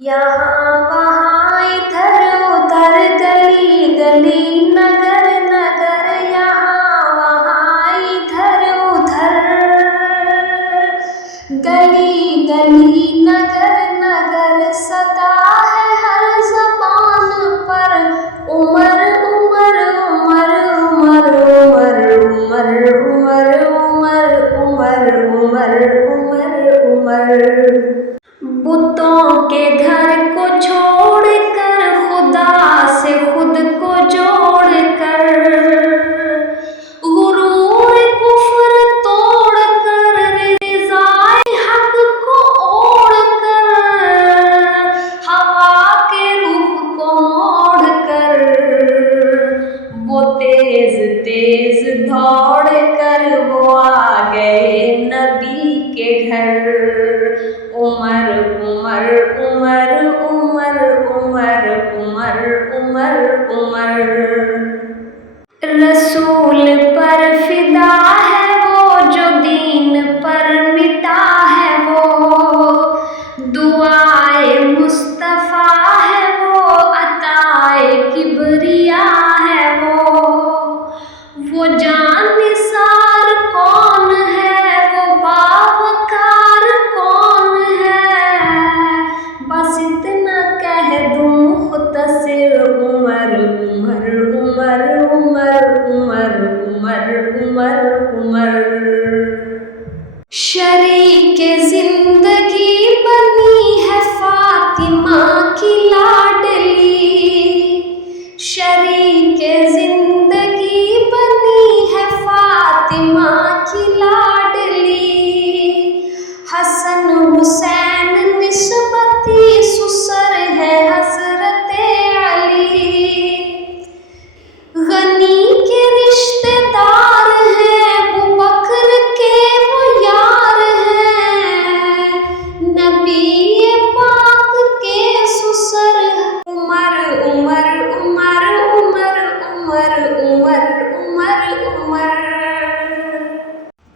यहाँ वहाँ इधर उधर गली गली नगर नगर, यहाँ वहाँ इधर उधर गली गली नगर नगर, सदा है हर ज़बान पर उमर उमर उमर उमर उमर उमर उमर उमर उमर उमर उमर। बुतों के घर को छोड़कर खुदा से खुद को जोड़कर, गुरूर कुफ्र तोड़कर रिज़ाए हक को ओढ़कर, हवा के रुख को मोड़कर वो तेज तेज दौड़कर वो आ गए नबी के घर। उमर उमर उमर उमर उमर उमर उमर उमर। रसूल पर फिदा है वो जो दीन पर मिटा है वो, दुआए मुस्तफ़ा है वो अताए किबरिया है वो जानिसार कौन है वो बावकार कौन है, बस इतना कह दूं मुख्तसर उमर उमर उमर उमर उमर उमर उमर उमर। शरीके जिंदगी बनी है फातिमा की लाडली, शरीके जिंदगी बनी है फातिमा की लाडली, हसन हुसैन निस्बती सुसर है हज़रत अली, गनी के रिश्तेदार हैं अबू बकर के वो यार हैं, नबी पाक के सुसर। उमर उमर उमर उमर उमर उमर उमर उमर।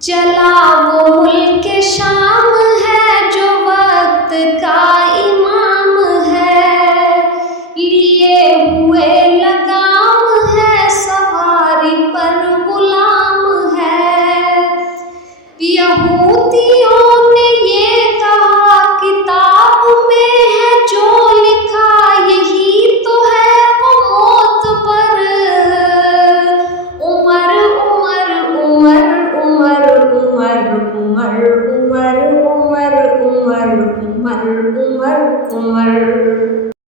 चला वो मुल्क शाम है जो वक्त का इमाम है, लिए हुए लगाम है सवारी पर गुलाम है। यहूदियों ने ये कहा किताब में है जो लिखा, यही तो है वो मौत पर। उमर उमर उमर उमर उमर उमर उमर उमर उमर उमर उमर उमर।